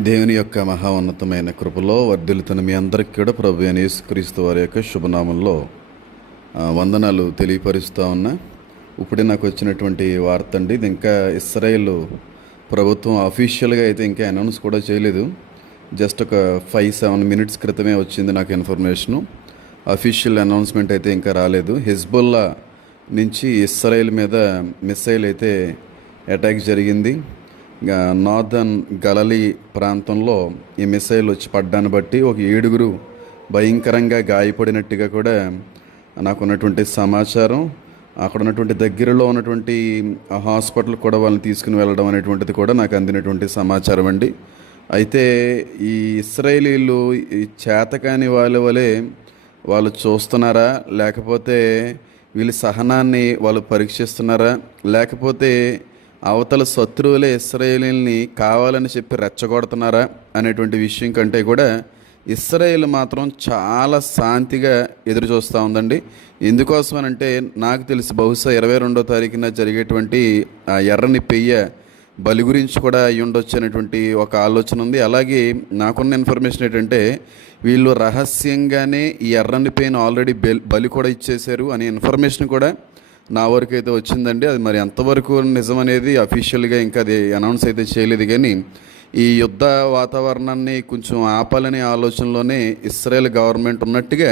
దేవుని యొక్క మహా ఉన్నతమైన కృపలో వర్ధిల్లుతున్న మీ అందరికీ కూడా ప్రభు అయిన యేసుక్రీస్తు వారి యొక్క శుభనామంలో వందనాలు తెలియపరుస్తూ ఉన్నా. ఇప్పుడే నాకు వచ్చినటువంటి వార్త అండి. ఇది ఇంకా ఇస్రాయేల్ ప్రభుత్వం అఫీషియల్గా అయితే ఇంకా అనౌన్స్ కూడా చేయలేదు. జస్ట్ ఒక ఫైవ్ సెవెన్ మినిట్స్ క్రితమే వచ్చింది నాకు ఇన్ఫర్మేషను అఫీషియల్ అనౌన్స్మెంట్ అయితే ఇంకా రాలేదు. హెజ్బుల్లా నుంచి ఇస్రాయేల్ మీద మిస్సైల్ అయితే అటాక్ జరిగింది. నార్థన్ నార్దర్న్ గలలీ ప్రాంతంలో ఈ మిసైల్ వచ్చి పడ్డాన్ని బట్టి ఒక ఏడుగురు భయంకరంగా గాయపడినట్టుగా కూడా నాకు ఉన్నటువంటి సమాచారం. అక్కడ ఉన్నటువంటి దగ్గరలో ఉన్నటువంటి హాస్పిటల్ కూడా వాళ్ళని తీసుకుని వెళ్ళడం అనేటువంటిది కూడా నాకు అందినటువంటి సమాచారం అండి. అయితే ఈ ఇస్రాయేలీలు ఈ చేతకాని వాళ్ళ వలె వాళ్ళు చూస్తున్నారా? లేకపోతే వీళ్ళ సహనాన్ని వాళ్ళు పరీక్షిస్తున్నారా? లేకపోతే అవతల శత్రువులే ఇస్రాయేలీల్ని కావాలని చెప్పి రెచ్చగొడుతున్నారా అనేటువంటి విషయం కంటే కూడా ఇస్రాయేల్ మాత్రం చాలా శాంతిగా ఎదురు చూస్తూ ఉందండి. ఎందుకోసమనంటే నాకు తెలిసి బహుశా ఇరవై రెండో తారీఖున జరిగేటువంటి ఆ ఎర్రని పెయ్య బలి గురించి కూడా అయి ఉండొచ్చు అనేటువంటి ఒక ఆలోచన ఉంది. అలాగే నాకున్న ఇన్ఫర్మేషన్ ఏంటంటే వీళ్ళు రహస్యంగానే ఈ ఎర్రని పెయిన్ ఆల్రెడీ బలి కూడా ఇచ్చేశారు అనే ఇన్ఫర్మేషన్ కూడా నా వరకు అయితే వచ్చిందండి. అది మరి ఎంతవరకు నిజం అనేది అఫీషియల్గా ఇంకా అది అనౌన్స్ అయితే చేయలేదు. కానీ ఈ యుద్ధ వాతావరణాన్ని కొంచెం ఆపాలనే ఆలోచనలోనే ఇస్రాయేల్ గవర్నమెంట్ ఉన్నట్టుగా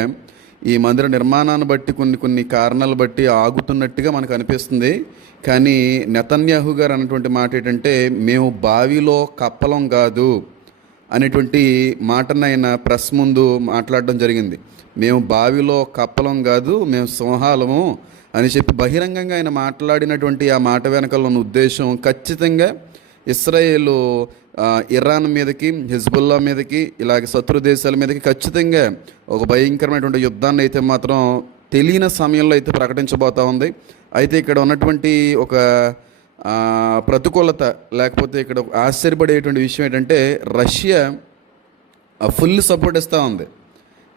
ఈ మందిర నిర్మాణాన్ని బట్టి కొన్ని కొన్ని కారణాలు బట్టి ఆగుతున్నట్టుగా మనకు అనిపిస్తుంది. కానీ నెతన్యాహు గారు అన్నటువంటి మాట ఏంటంటే మేము బావిలో కప్పలం కాదు అనేటువంటి మాటను ఆయన ప్రెస్ ముందు మాట్లాడడం జరిగింది. మేము బావిలో కప్పలం కాదు మేము సింహాలము అని చెప్పి బహిరంగంగా ఆయన మాట్లాడినటువంటి ఆ మాట వెనకాల ఉన్న ఉద్దేశం ఖచ్చితంగా ఇస్రాయేల్ ఇరాన్ మీదకి హిజ్బుల్లా మీదకి ఇలాగ శత్రు దేశాల మీదకి ఖచ్చితంగా ఒక భయంకరమైనటువంటి యుద్ధాన్ని అయితే మాత్రం తెలియని సమయంలో అయితే ప్రకటించబోతా ఉంది. అయితే ఇక్కడ ఉన్నటువంటి ఒక ప్రతికూలత లేకపోతే ఇక్కడ ఆశ్చర్యపడేటువంటి విషయం ఏంటంటే రష్యా ఫుల్ సపోర్ట్ ఇస్తూ ఉంది.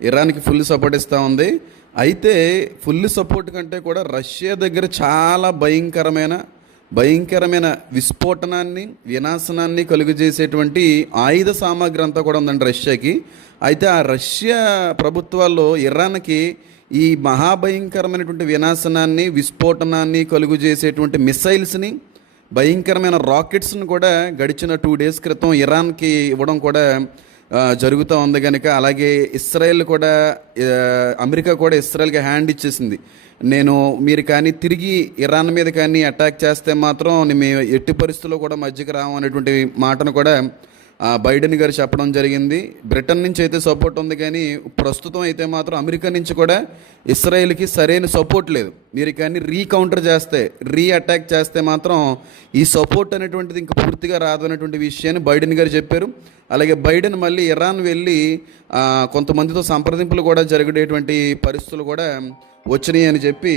ఇరాన్కి ఫుల్ సపోర్ట్ ఇస్తూ ఉంది. అయితే ఫుల్ సపోర్ట్ కంటే కూడా రష్యా దగ్గర చాలా భయంకరమైన భయంకరమైన విస్ఫోటనాన్ని వినాశనాన్ని కలుగజేసేటువంటి ఆయుధ సామాగ్రి అంతా కూడా ఉందండి రష్యాకి. అయితే ఆ రష్యా ప్రభుత్వాల్లో ఇరాన్కి ఈ మహాభయంకరమైనటువంటి వినాశనాన్ని విస్ఫోటనాన్ని కలుగు చేసేటువంటి మిసైల్స్ని భయంకరమైన రాకెట్స్ని కూడా గడిచిన టూ డేస్ క్రితం ఇరాన్కి ఇవ్వడం కూడా జరుగుతూ ఉంది కనుక అలాగే ఇస్రాయెల్ కూడా అమెరికా కూడా ఇస్రాయెల్కి హ్యాండ్ ఇచ్చేసింది. నేను మీరు కానీ తిరిగి ఇరాన్ మీద కానీ అటాక్ చేస్తే మాత్రం మేము ఎట్టి పరిస్థితుల్లో కూడా మధ్యకి రాము అనేటువంటి మాటను కూడా బైడెన్ గారు చెప్పడం జరిగింది. బ్రిటన్ నుంచి అయితే సపోర్ట్ ఉంది కానీ ప్రస్తుతం అయితే మాత్రం అమెరికా నుంచి కూడా ఇస్రాయేల్కి సరైన సపోర్ట్ లేదు. మీరు కానీ రీకౌంటర్ చేస్తే రీ అటాక్ చేస్తే మాత్రం ఈ సపోర్ట్ అనేటువంటిది ఇంకా పూర్తిగా రాదు అనేటువంటి విషయాన్ని బైడెన్ గారు చెప్పారు. అలాగే బైడెన్ మళ్ళీ ఇరాన్ వెళ్ళి కొంతమందితో సంప్రదింపులు కూడా జరిగేటువంటి పరిస్థితులు కూడా వచ్చినాయి అని చెప్పి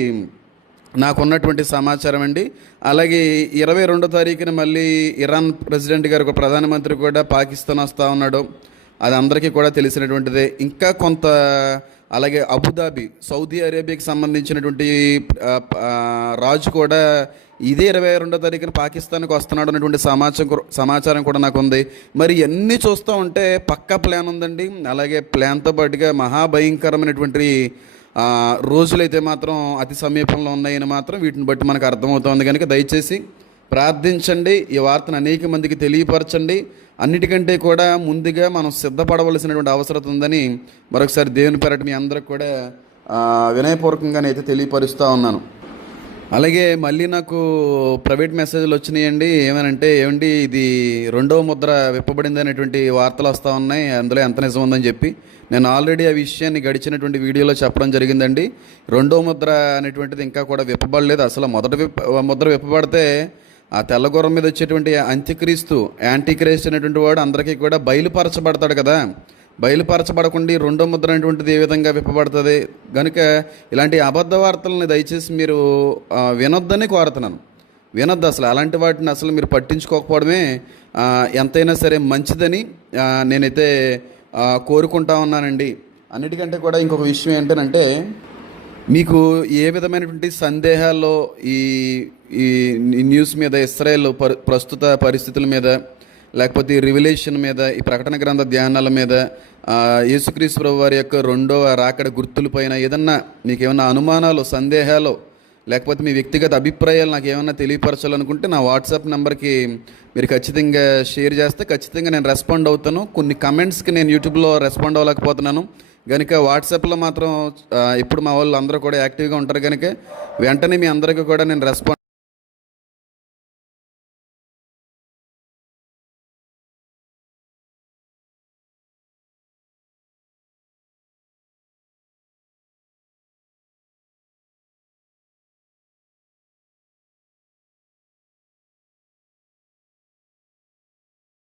నాకున్నటువంటి సమాచారం అండి. అలాగే ఇరవై రెండో తారీఖున మళ్ళీ ఇరాన్ ప్రెసిడెంట్ గారు ఒక ప్రధానమంత్రి కూడా పాకిస్తాన్ వస్తూ ఉన్నాడు. అది అందరికీ కూడా తెలిసినటువంటిదే. ఇంకా కొంత అలాగే అబుదాబి సౌదీ అరేబియాకి సంబంధించినటువంటి రాజు కూడా ఇదే ఇరవై రెండో తారీఖున పాకిస్తాన్కి వస్తున్నాడు అనేటువంటి సమాచారం కూడా- సమాచారం కూడా నాకు ఉంది మరి ఇవన్నీ చూస్తూ ఉంటే పక్కా ప్లాన్ ఉందండి. అలాగే ప్లాన్తో పాటుగా మహాభయంకరమైనటువంటి రోజులైతే మాత్రం అతి సమీపంలో ఉన్నాయని మాత్రం వీటిని బట్టి మనకు అర్థమవుతోంది కనుక దయచేసి ప్రార్థించండి. ఈ వార్తను అనేక మందికి తెలియపరచండి. అన్నిటికంటే కూడా ముందుగా మనం సిద్ధపడవలసినటువంటి అవసరం ఉందని మరొకసారి దేవుని పెరటి మీ అందరికి కూడా ఆ, వినయపూర్వకంగానైతే తెలియపరుస్తూ ఉన్నాను. అలాగే మళ్ళీ నాకు ప్రైవేట్ మెసేజ్లు వచ్చినాయండి. ఏమనంటే ఏమండి ఇది రెండవ ముద్ర విప్పబడింది అనేటువంటి వార్తలు వస్తూ ఉన్నాయి. అందులో ఎంత నిజం ఉందని చెప్పి. నేను ఆల్రెడీ ఆ విషయాన్ని గడిచినటువంటి వీడియోలో చెప్పడం జరిగిందండి. రెండవ ముద్ర అనేటువంటిది ఇంకా కూడా విప్పబడలేదు. అసలు మొదటి విప్ప ముద్ర విప్పబడితే ఆ తెల్లగుర్రం మీద వచ్చేటువంటి అంత్యక్రీస్తు యాంటీ అనేటువంటి వాడు అందరికీ కూడా బయలుపరచబడతాడు కదా. బయలుపరచబడకుండా రెండో ముద్ర అనేటువంటిది ఏ విధంగా విప్పబడుతుంది? కనుక ఇలాంటి అబద్ధ వార్తలను దయచేసి మీరు వినొద్దని కోరుతున్నాను. వినొద్దు అసలు. అలాంటి వాటిని అసలు మీరు పట్టించుకోకపోవడమే ఎంతైనా సరే మంచిదని నేనైతే కోరుకుంటా ఉన్నానండి. అన్నిటికంటే కూడా ఇంకొక విషయం ఏంటంటే మీకు ఏ విధమైనటువంటి సందేహాల్లో ఈ ఈ న్యూస్ మీద ఇస్రాయేల్ పరి ప్రస్తుత పరిస్థితుల మీద లేకపోతే ఈ రివిలేషన్ మీద ఈ ప్రకటన గ్రంథ ధ్యానాల మీద యేసుక్రీస్తు ప్రభు వారి యొక్క రెండో రాకడ గుర్తుల పైన ఏదన్నా మీకు ఏమన్నా అనుమానాలు సందేహాలు లేకపోతే మీ వ్యక్తిగత అభిప్రాయాలు నాకు ఏమైనా తెలియపరచాలనుకుంటే నా వాట్సాప్ నెంబర్కి మీరు ఖచ్చితంగా షేర్ చేస్తే ఖచ్చితంగా నేను రెస్పాండ్ అవుతాను. కొన్ని కమెంట్స్కి నేను యూట్యూబ్లో రెస్పాండ్ అవ్వలేకపోతున్నాను. కనుక వాట్సాప్లో మాత్రం ఇప్పుడు మా వాళ్ళు అందరూ కూడా యాక్టివ్గా ఉంటారు కనుక వెంటనే మీ అందరికీ కూడా నేను రెస్పాండ్